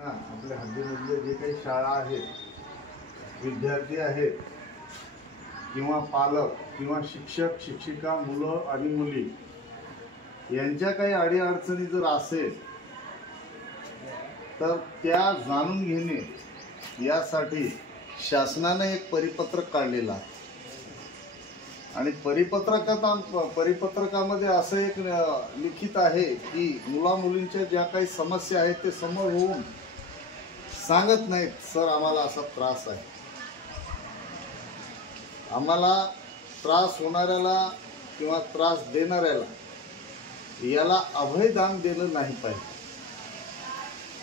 आपल्या हद्दीमधले जे काही शाळा आहेत, विद्यार्थी आहेत किंवा पालक किंवा शिक्षक शिक्षिका, मुलं आणि मुली यांच्या काही अडीअडचणी जर असेल तर त्या जाणून घेणे यासाठी शासनाने एक परिपत्रक काढलेला आहे आणि परिपत्रकामध्ये असं एक लिखित आहे की मुला मुलींच्या ज्या काही समस्या आहेत ते समोर होऊन सांगत नाहीत, सर आम्हाला असा त्रास आहे, आम्हाला त्रास होणाऱ्याला किंवा त्रास देणाऱ्याला याला अभयदान दिलं नाही पाहिजे,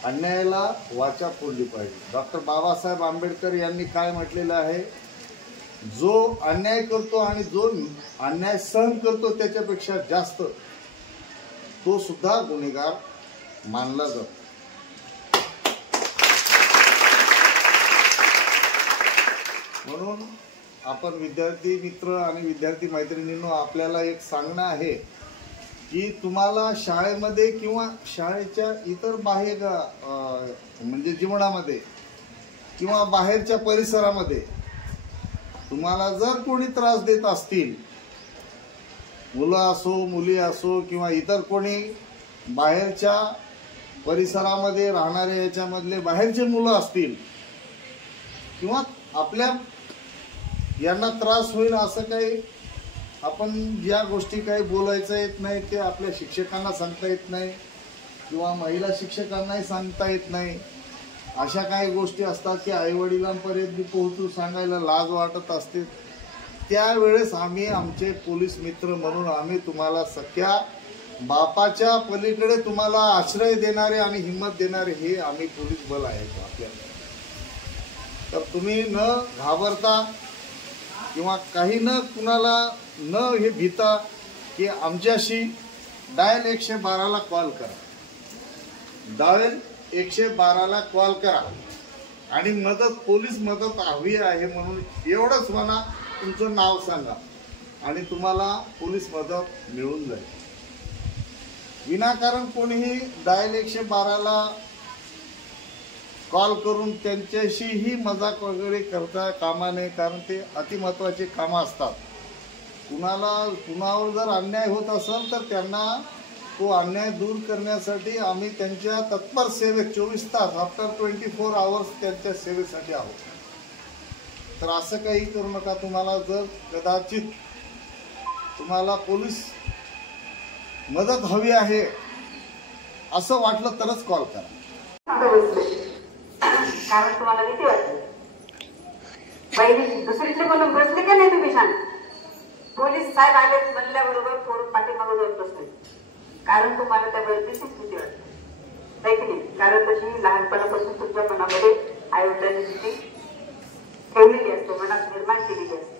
अन्यायाला वाचा फोडली पाहिजे। डॉक्टर बाबासाहेब आंबेडकर यांनी काय म्हटलेलं आहे, जो अन्याय करतो आणि जो अन्याय सहन करतो त्याच्यापेक्षा जास्त तो सुद्धा गुन्हेगार मानला जातो। म्हणून आपण विद्यार्थी मित्र आणि विद्यार्थी मैत्रिणींनो, आपल्याला एक सांगणं आहे की तुम्हाला शाळेमध्ये किंवा शाळेच्या इतर बाहेर म्हणजे जीवनामध्ये किंवा बाहेरच्या परिसरामध्ये तुम्हाला जर कोणी त्रास देत असतील, मुलं असो मुली असो किंवा इतर कोणी बाहेरच्या परिसरामध्ये राहणारे याच्यामधले बाहेरचे मुलं असतील किंवा आपल्या यांना त्रास होईल असं काही आपण ज्या गोष्टी काही बोलायचं येत नाही ते आपल्या शिक्षकांना सांगता येत नाही किंवा महिला शिक्षकांनाही सांगता येत नाही, अशा काही गोष्टी असतात की आईवडिलांपर्यंत पोहोचून सांगायला लाज वाटत असते, त्यावेळेस आम्ही आमचे पोलीस मित्र म्हणून आम्ही तुम्हाला सख्या बापाच्या पलीकडे तुम्हाला आश्रय देणारे आणि हिंमत देणारे हे आम्ही पोलीस बल आहेत आपल्याला। तर तुम्ही न घाबरता किंवा काही न कुणाला न हे भीता की आमच्याशी डायल 112ला कॉल करा, डायल 112ला कॉल करा आणि मदत, पोलीस मदत हवी आहे म्हणून एवढंच म्हणा, तुमचं नाव सांगा आणि तुम्हाला पोलीस मदत मिळून जाईल। विनाकारण कोणीही डायल 112ला कॉल करून त्यांच्याशीही मजाक वगैरे करता कामा नये, कारण ते अतिमहत्वाचे कामं असतात। कुणावर जर अन्याय होत असेल तर त्यांना तो अन्याय दूर करण्यासाठी आम्ही त्यांच्या तत्पर सेवेत 24 तास आफ्टर 24 आवर्स त्यांच्या सेवेसाठी आहोत। तर असं काही करू नका, तुम्हाला जर कदाचित तुम्हाला पोलीस मदत हवी आहे असं वाटलं तरच कॉल करा। कारण तुम्हाला भीती वाटते, पहिली दुसरीतले कोण बसले का नाही तुम्ही सांग, पोलीस साहेब आले म्हणल्याबरोबर थोडं पाठीमागं जाऊन बसले, कारण तुम्हाला त्या भरतीचीच भीती वाटते नाही की नाही। कारण तशी लहानपणापासून तुमच्या मनामध्ये आईवडिलांनी भीती ठेवलेली असते, मनात निर्माण केलेली असते।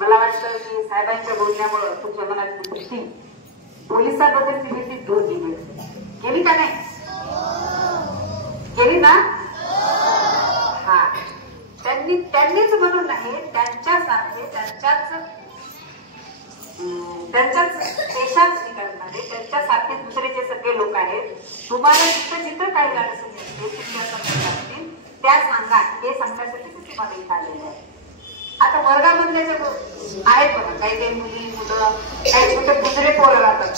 मला वाटतं की साहेबांच्या बोलण्यामुळे तुमच्या मनात भीती, पोलिसांबद्दलची भीती दूर गेली, गेली का नाही, गेली ना? हा, त्यांनीच म्हणून नाही, त्यांच्यासारखे त्यांच्याच देशात स्वीकारणारे त्यांच्यासारखे दुसरे जे सगळे लोक आहेत, तुम्हाला जिथं जिथं काही अडचणी असतील तुमच्या समस्या असतील त्या सांगा, हे सांगण्यासाठी तुम्हाला इथं आलेलं आहे। आता वर्गामधले जे आहेत बघा, काही काही मुली मुलं काही कुठे दुसरे पोरं राहतात,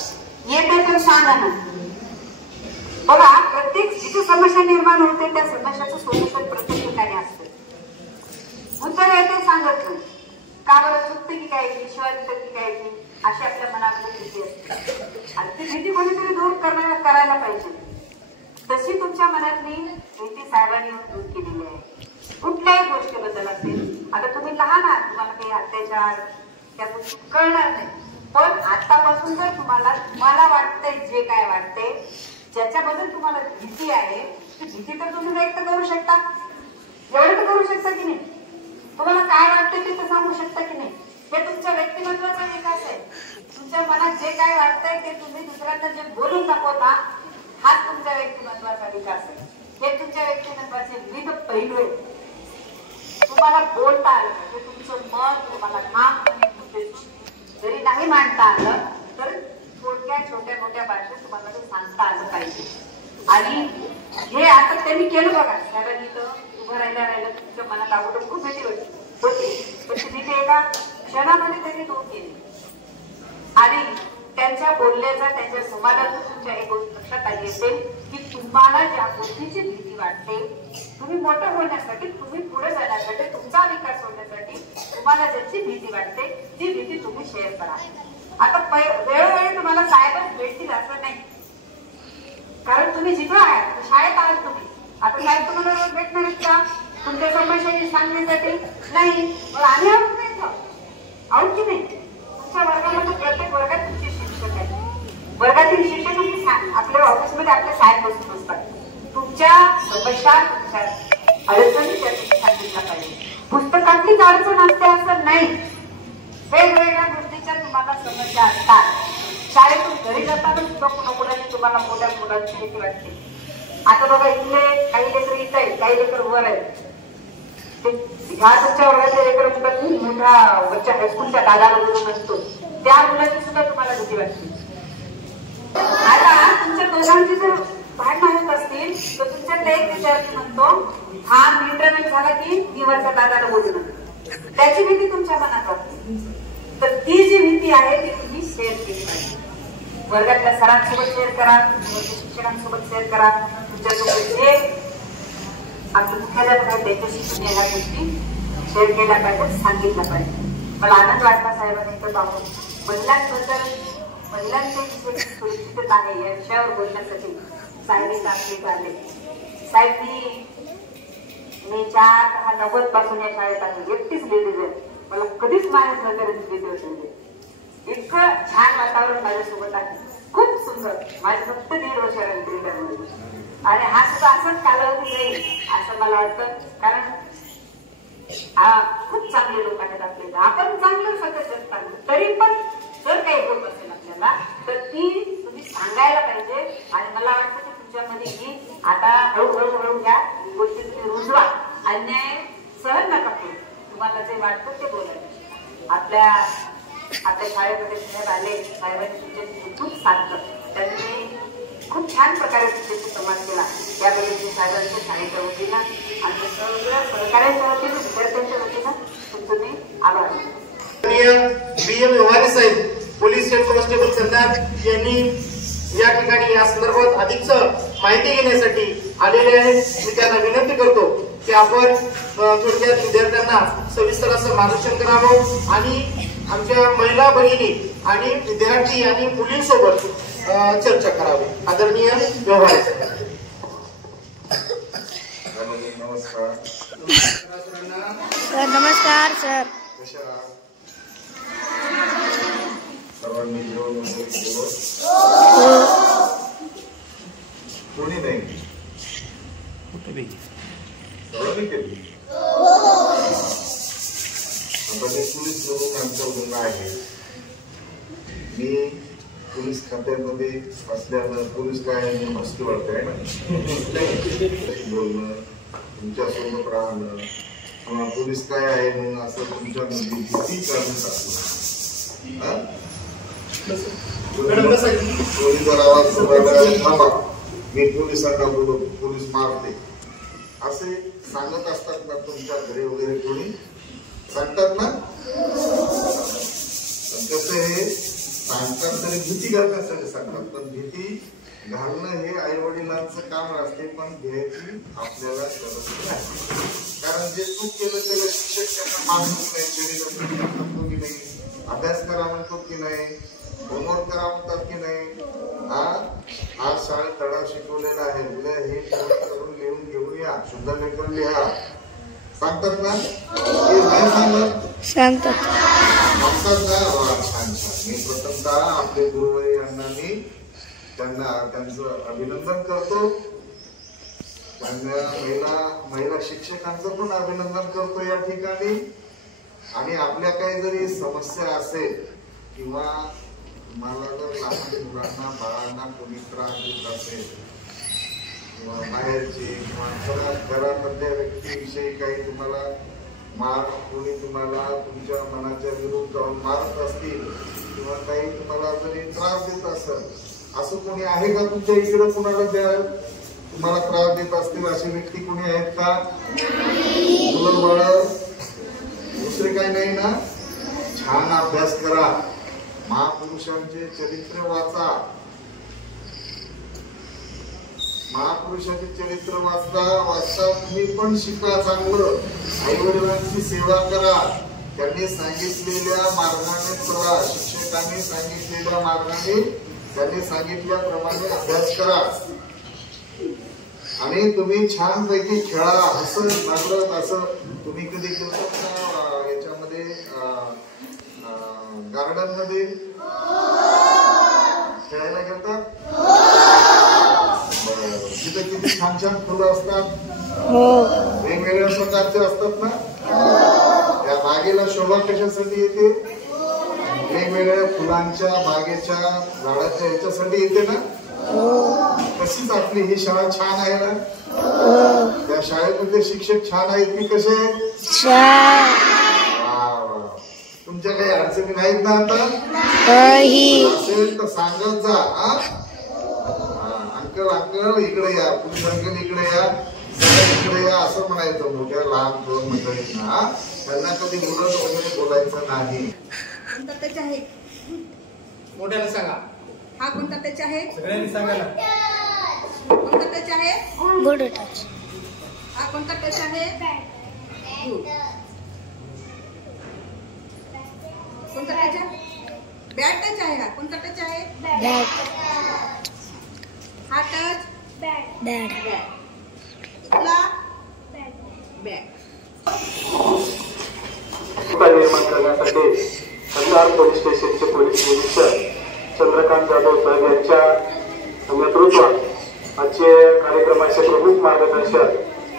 येते तर सांगा ना। बघा, प्रत्येक जिथे समस्या निर्माण होते त्या समस्याचं सोल्युशन प्रत्येक ठिकाणी असतं, उत्तर येते सांगत नाही, का बरं चुकते की काय, शिवाय की काय, अशी आपल्या मनामध्ये भीती असते आणि ती भीती कोणीतरी दूर करायला पाहिजे। तशी तुमच्या मनातली भीती साहेबांनी दूर केलेली आहे, कुठल्याही गोष्टीबद्दल असेल। आता तुम्ही लहान आहात, तुम्हाला काही अत्याचार त्या गोष्टी कळणार नाही, पण आतापासून जर तुम्हाला वाटतंय, जे काय वाटतंय, ज्याच्याबद्दल तुम्हाला भीती आहे, ती भीती तर तुम्ही व्यक्त करू शकता, एवढं तर करू शकता की नाही। तुम्हाला काय वाटतं ते तर सांगू शकता की नाही, हे तुमच्या व्यक्तिमत्वाचा विकास आहे। तुमच्या मनात जे काय वाटतंय ते तुम्ही दुसऱ्यांना जे बोलून दाखवता, हाच तुमच्या व्यक्तिमत्वाचा विकास आहे। हे तुमच्या व्यक्तिमत्वाचे विविध पैलू आहेत। तुम्हाला बोलता आलं म्हणजे तुमचं मत तुम्हाला ठामपणे जरी नाही मांडता आलं तर थोडक्या छोट्या मोठ्या भाषेत तुम्हाला ते सांगता आलं पाहिजे। आणि हे आता त्यांनी केलं बघा, साहेबांनी तर उभं राहिलं तुमच्या मनात अगोदर खूप भीती होती, पण ती भीती एका क्षणामध्ये त्यांनी दूर केली आणि त्यांच्या बोलण्याचा, त्यांच्या संवादातून तुमच्या एक गोष्ट लक्षात आली असेल की तुम्हाला ज्या गोष्टीची भीती वाटते, तुम्ही मोठं होण्यासाठी, तुम्ही पुढे जाण्यासाठी, तुमचा विकास होण्यासाठी तुम्हाला ज्याची भीती वाटते ती भीती तुम्ही शेअर करा. आता वेळोवेळी तुम्हाला साहेबच भेटतील असं नाही, कारण तुम्ही जिथं आहात शाळेत आहात तुम्ही. आता साहेब तुम्हाला भेटणार आहेत का तुमच्या समस्या सांगण्यासाठी? नाही. मग आम्ही आहोत नाही आहोत की नाही? तुमच्या वर्गामध्ये प्रत्येक वर्गात तुमचे शिक्षक आहेत, वर्गातील शिक्षक आपल्या ऑफिसमध्ये आपले साहेब बसून असतात. तुमच्या समस्या, तुमच्या अडचणी त्या तुम्ही सांगितल्या पाहिजे. पुस्तकातलीच अडचण असते असं नाही, वेगवेगळ्या गोष्टीच्या तुम्हाला समस्या असतात. शाळेतून घरी जाताना सुद्धा कुणाकुणाची तुम्हाला मोठ्या मुलांची भीती वाटते. आता बघा, इथले काही लेकर इथं आहेत, काही लेकर वर आहेत. ह्या तुमच्या वर्गाच्या लेकर मोठा वरच्या हायस्कूलच्या दादाला बोलून असतो, त्या मुलाची सुद्धा तुम्हाला भीती वाटते. आता तुमच्या दोघांची जर भांडण होत असतील तर तुमच्यातला एक विद्यार्थी म्हणतो, हा इंटरनेट झाला की मी वरच्या दादाला बोलून, त्याची भीती तुमच्या मनात असते. तर ती जी भीती आहे ती तुम्ही शेअर केली पाहिजे. वर्गातल्या सरांसोबत शेअर करा, शिक्षकांसोबत शेअर करा, तुमच्यासोबत जे आपले मुख्याध्यापक आहेत त्यांच्याशी तुम्ही ह्या गोष्टी शेअर केल्या पाहिजे, सांगितल्या पाहिजे. मला आनंद वाटला साहेबांनी इथं पाहून महिलांबद्दल, महिलांचे जे सुरक्षितता आहे या विषयावर बोलण्यासाठी साहेब आपले आले. साहेब मी 4-90 पासून या शाळेत आहे, एकटीच लेडीज आहे. मला कधीच माझ्या सहकार्याची भीती होती. इतकं छान वातावरण माझ्यासोबत आहे, खूप सुंदर. माझे फक्त 1.5 वर्ष रिटायरमेंट आणि हा सुद्धा असंच कालावधी येईल असं मला वाटतं, कारण खूप चांगले लोक आहेत आपले. आपण चांगलं सतत असतात, तरी पण जर काही होत असेल आपल्याला तर ती तुम्ही सांगायला पाहिजे. आणि मला वाटतं की तुमच्यामध्ये ही आता हळूहळू या गोष्टी तुम्ही रुजवा, अन्याय सहन नका करू, तुम्हाला जे वाटतं ते बोलायला. आपल्या शाळेमध्ये साहेब आले, साहेबांनी तुमच्याशी खूप सांगतं, त्यांनी खूप छान प्रकारे तुमच्याशी संवाद केला. याबद्दल मी साहेबांच्या शाळेच्या वतीनं आणि सगळ्या सहकार्याच्या वतीनं, विद्यार्थ्यांच्या वतीनं तुमचं मी आभार. BM व्यवहारे साहेब, पोलीस हेड कॉन्स्टेबल कंधार यांनी या ठिकाणी या संदर्भात अधिक माहिती घेण्यासाठी आलेले आहेत. मी त्यांना विनंती करतो की आपण थोडक्यात विद्यार्थ्यांना सविस्तर असं मार्गदर्शन करावं आणि आमच्या महिला भगिनी आणि विद्यार्थी आणि मुलींसोबत चर्चा करावी. आदरणीय व्यवहारे साहेब. नमस्कार सर. नमस्कार सर. सर्वांनी जेवण कोणी नाही, सर्वांनी केली. आता ते पोलीस म्हणून आमचा गुन्हा आहे. मी पोलीस खात्यामध्ये असल्यानं पोलीस काय मस्ती वाटते ना, बोलणं, तुमच्यासोबत राहणं किंवा पोलीस काय आहे म्हणून असं तुमच्यामध्ये भीती काढून टाकलं. जर आवाज थांबा, मी पोलिसांना बोलतो, पोलीस मारते असे सांगत असतात ना तुमच्या घरी वगैरे, कोणी सांगतात ना. कसं हे सांगतात तरी भीती घालण्यासाठी सांगतात, पण भीती घालणं हे आई वडिलांचं काम असते, पण घ्यायची आपल्याला गरज नाही. कारण जे चूक केलं त्याला शिक्षक त्यांना मागतो की नाही, अभ्यास करा म्हणतो की नाही, होमवर्क करा म्हणतात की नाही. आज शाळेत धडा शिकवलेला आहे, उद्या हे करून लिहून घेऊन या, शुद्ध लेखन लिहा सांगतात ना, नाही सांगतात ना. छान छान. मी प्रथमतः आपले गुरुवारी यांना मी त्यांचं अभिनंदन करतो. महिला शिक्षकांचं पण अभिनंदन करतो या ठिकाणी. आणि आपल्या काही जरी समस्या असेल किंवा तुम्हाला जर लहान मुलांना बाळांना कोणी त्रास देत असेल किंवा बाहेरचे किंवा घरामधल्या व्यक्तीविषयी काही तुम्हाला कोणी तुम्हाला तुमच्या मनाच्या विरुद्ध जाऊन मारत असतील किंवा काही तुम्हाला जरी त्रास देत असेल, असं कोणी आहे का तुमच्या इकडे कुणाला द्या तुम्हाला त्रास देत असतील अशी व्यक्ती कोणी आहेत का? मुलं बाळ दुसरे काही नाही ना? छान अभ्यास करा, महापुरुषांचे चरित्र वाचा, महापुरुषाचे चरित्र वाचता तुम्ही पण शिका चांगलं, आई वडिलांची सेवा करा, त्यांनी सांगितलेल्या मार्गाने चला, शिक्षकांनी सांगितलेल्या मार्गाने त्यांनी सांगितल्याप्रमाणे अभ्यास करा आणि तुम्ही छान पैकी खेळा, हसत नागरत असं तुम्ही कधी करतात का याच्यामध्ये गार्डन मध्ये खेळायला गेलतात? तिथे किती छान छान फुलं असतात, वेगवेगळ्या प्रकारचे असतात ना. त्या बागेला शोभा कशासाठी येते? वेगवेगळ्या फुलांच्या बागेच्या झाडाच्या याच्यासाठी येते ना. तशीच आपली ही शाळा छान आहे ना. त्या शाळेमध्ये शिक्षक छान आहेत की कसे आहेत? तुमच्या काही अडचणी नाहीत ना आता? असेल तर सांगत जा. अंकल अंकल इकडे या, पुलिस अंकल इकडे या, इकडे या असं म्हणायचं मोठ्या लहान दोन मंडळींना. त्यांना कधी मुलं वगैरे बोलायचं नाही. कोणता टच आहे? मोठ्याला सांगा. हा कोणता टच आहे? सगळ्यांनी सांगा ना. कोणता टच आहे? Good touch. हा कोणता टच आहे? कोणता टच आहे? बॅड टच आहे. हा कोणता टच आहे? बॅड. हा टच बॅड. इथला बॅड. निर्माण करण्यासाठी कंधार पोलीस स्टेशनचे पोलीस निरीक्षक चंद्रकांत जाधव साहेब यांच्या नेतृत्वात आजचे कार्यक्रमाचे प्रमुख मार्गदर्शक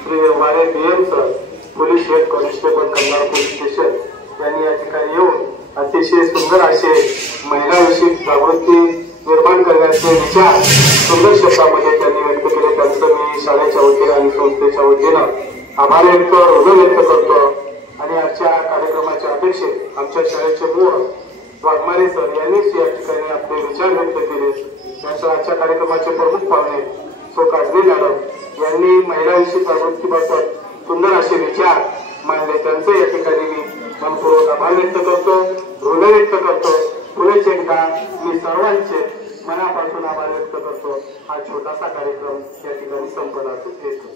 Shri Ware BM sir, police head constable Kandhar police station यांनी या ठिकाणी येऊन अतिशय सुंदर असे महिलाविषयी जागृती निर्माण करण्याचे विचार सुंदर शब्दामध्ये त्यांनी व्यक्त केले. त्यांचं मी शाळेच्या वतीने आणि संस्थेच्या वतीनं आभार व्यक्त करतो. आणि आजच्या कार्यक्रमाच्या अध्यक्षे आमच्या शाळेचे मूळ वाघमारे सर यांनीच या ठिकाणी आपले विचार व्यक्त केले. त्याच्या आजच्या कार्यक्रमाचे प्रमुख पाहुणे सो काजली मॅडम यांनी महिलांविषयी जागृतीबाबत सुंदर असे विचार मांडले. त्यांचं या ठिकाणी मी मनपूर्वक आभार व्यक्त करतो, ऋण व्यक्त करतो. पुढेच एकदा मी सर्वांचे मनापासून आभार व्यक्त करतो. हा छोटासा कार्यक्रम या ठिकाणी संपन्नास येतो.